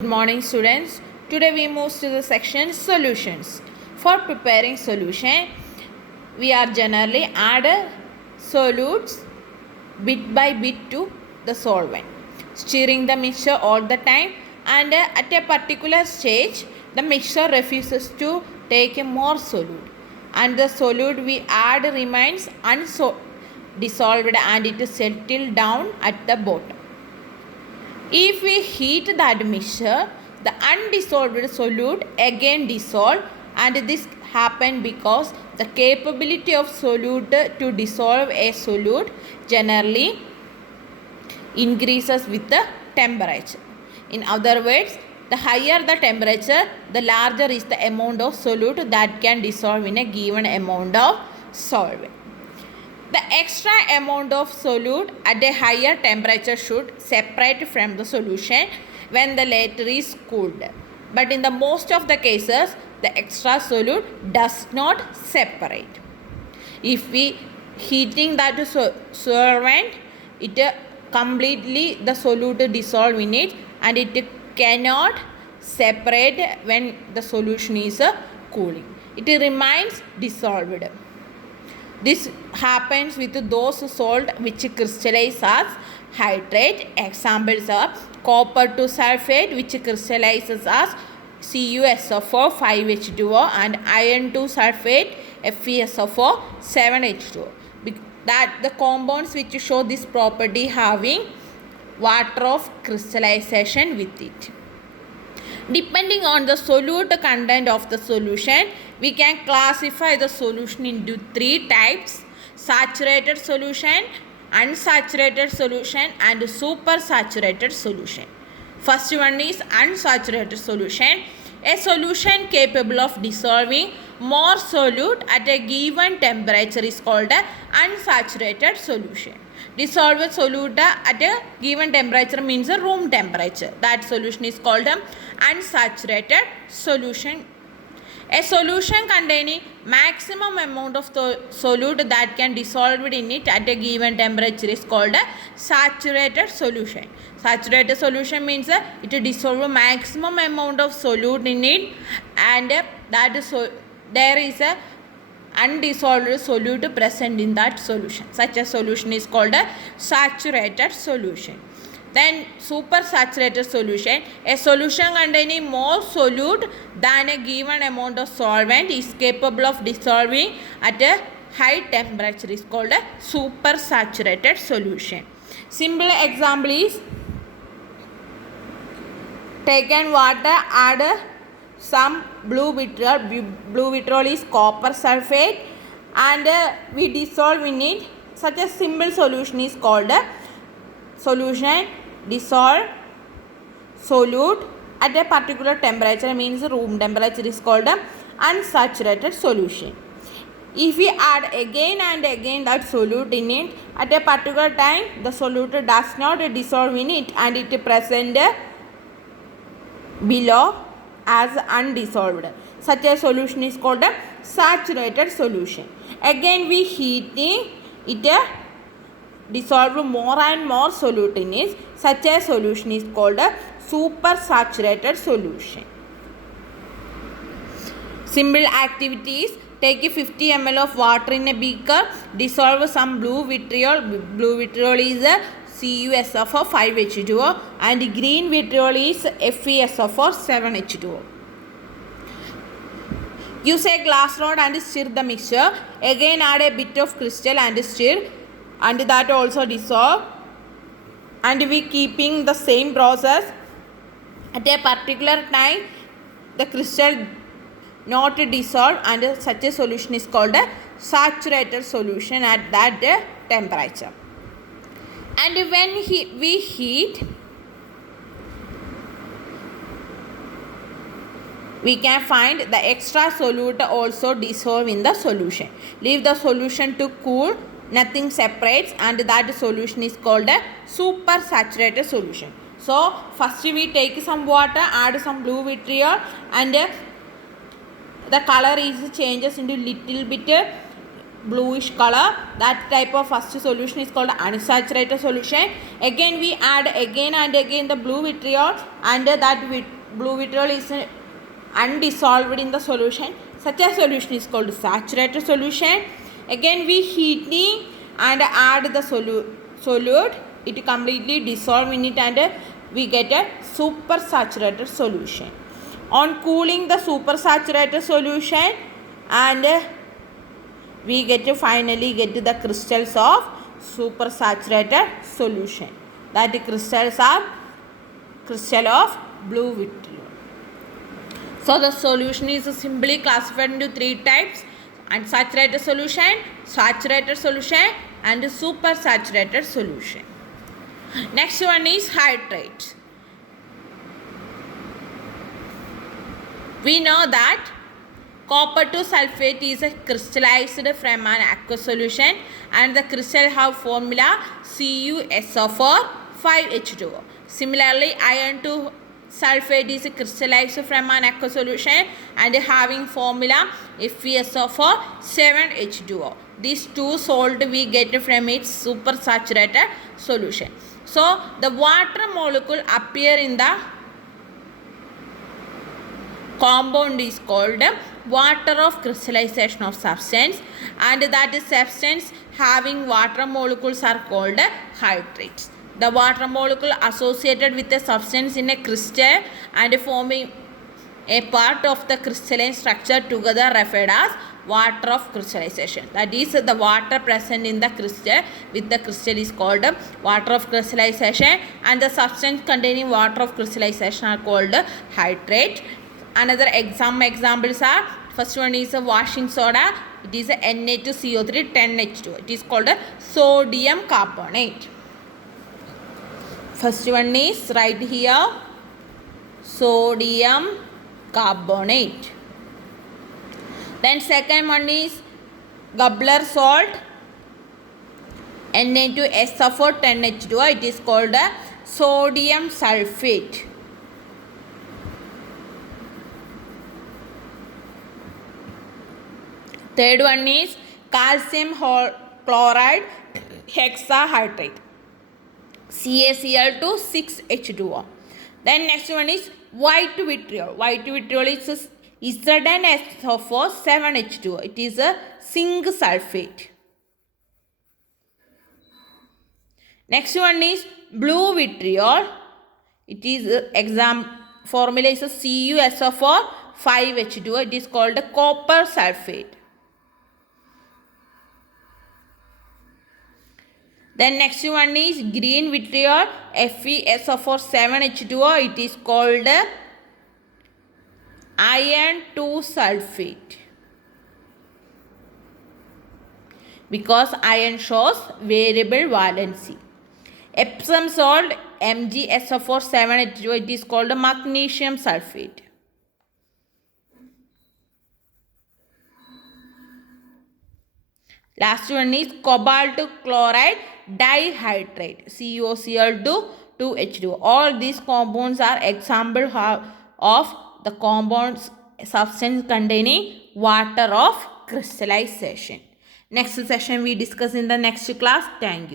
Good morning students. Today we move to the section solutions. For preparing solution, we are generally add solutes bit by bit to the solvent, stirring the mixture all the time, and at a particular stage the mixture refuses to take a more solute, and the solute we add remains undissolved and it settles down at the bottom. If we heat that mixture, the undissolved solute again dissolve, and this happens because the capability of solute to dissolve a solute generally increases with the temperature. In other words, the higher the temperature, the larger is the amount of solute that can dissolve in a given amount of solvent. The extra amount of solute at a higher temperature should separate from the solution when the latter is cooled. But in the most of the cases, the extra solute does not separate. If we heating that solvent, it completely the solute dissolve in it, and it cannot separate when the solution is cooling. It remains dissolved. This happens with those salt which crystallize as hydrate. Examples are copper to sulfate, which crystallizes as CuSO4 5H2O, and iron to sulfate FeSO4 7H2O. That the compounds which show this property having water of crystallization with it. Depending on the solute content of the solution, we can classify the solution into three types: saturated solution, unsaturated solution, and supersaturated solution. First one is unsaturated solution. A solution capable of dissolving more solute at a given temperature is called an unsaturated solution. Dissolved solute at a given temperature means a room temperature. That solution is called an unsaturated solution. A solution containing maximum amount of solute that can dissolve in it at a given temperature is called a saturated solution. Saturated solution means it dissolves maximum amount of solute in it, and that is there is a undissolved solute present in that solution. Such a solution is called a saturated solution. Then supersaturated solution. A solution containing more solute than a given amount of solvent is capable of dissolving at a high temperature is called a supersaturated solution. Simple example is taken water, add some blue vitriol. Blue vitriol is copper sulfate, and we dissolve in it. Such a simple solution is called a solution dissolve solute at a particular temperature, means room temperature, is called a unsaturated solution. If we add again and again that solute in it at a particular time, the solute does not dissolve in it, and it present below as undissolved. Such a solution is called a saturated solution. Again we heating it dissolve more and more solute in it. Such a solution is called a supersaturated solution. Simple activities: take 50 ml of water in a beaker, dissolve some blue vitriol. Blue vitriol is a CuSO4 5H2O, and green vitriol is FeSO4 7H2O. Use a glass rod and stir the mixture. Again add a bit of crystal and stir, and that also dissolve, and we keeping the same process. At a particular time the crystal not dissolve, and such a solution is called a saturated solution at that temperature. And when we heat, we can find the extra solute also dissolve in the solution. Leave the solution to cool, nothing separates, and that solution is called a supersaturated solution. So first we take some water, add some blue vitriol, and the color is changes into little bit bluish color. That type of first solution is called unsaturated solution. Again we add again and again the blue vitriol, and that blue vitriol is undissolved in the solution. Such a solution is called saturated solution. Again we heating and add the solute. It completely dissolve in it and we get a supersaturated solution. On cooling the supersaturated solution, and we finally get the crystals of supersaturated solution. That crystals are crystal of blue vitriol. So the solution is simply classified into three types: unsaturated solution, saturated solution, and supersaturated solution. Next one is hydrate. We know that copper 2 sulfate is a crystallized from an aqueous solution, and the crystal have formula CuSO4 5H2O. Similarly, iron 2 sulfate is crystallized from an aqueous solution and having formula FeSO4 7H2O. These two salt we get from its supersaturated solution. So the water molecule appear in the compound is called water of crystallization of substance, and that substance having water molecules are called hydrates. The water molecule associated with a substance in a crystal and forming a part of the crystalline structure together referred as water of crystallization. That is, the water present in the crystal with the crystal is called water of crystallization, and the substance containing water of crystallization are called hydrate. Another examples are, first one is a washing soda. It is a Na2CO3 10H2. It is called a sodium carbonate. First one is right here, sodium carbonate. Then second one is Gabler salt, Na2SO4 10H2O. It is called a sodium sulfate. Third one is calcium chloride hexahydrate, CaCl2 6H2O. Then next one is white vitriol. White vitriol is ZnSO4 7H2O. It is a zinc sulfate. Next one is blue vitriol. It is formula is CuSO4 5H2O. It is called copper sulfate. Then next one is green vitriol, FeSO4 7H2O. It is called iron 2 sulfate, because iron shows variable valency. Epsom salt, MgSO4 7H2O. It is called magnesium sulfate. Last one is cobalt chloride dihydrate, COCl2 2H2O. All these compounds are example of the compounds substance containing water of crystallization. Next session we discuss in the next class. Thank you.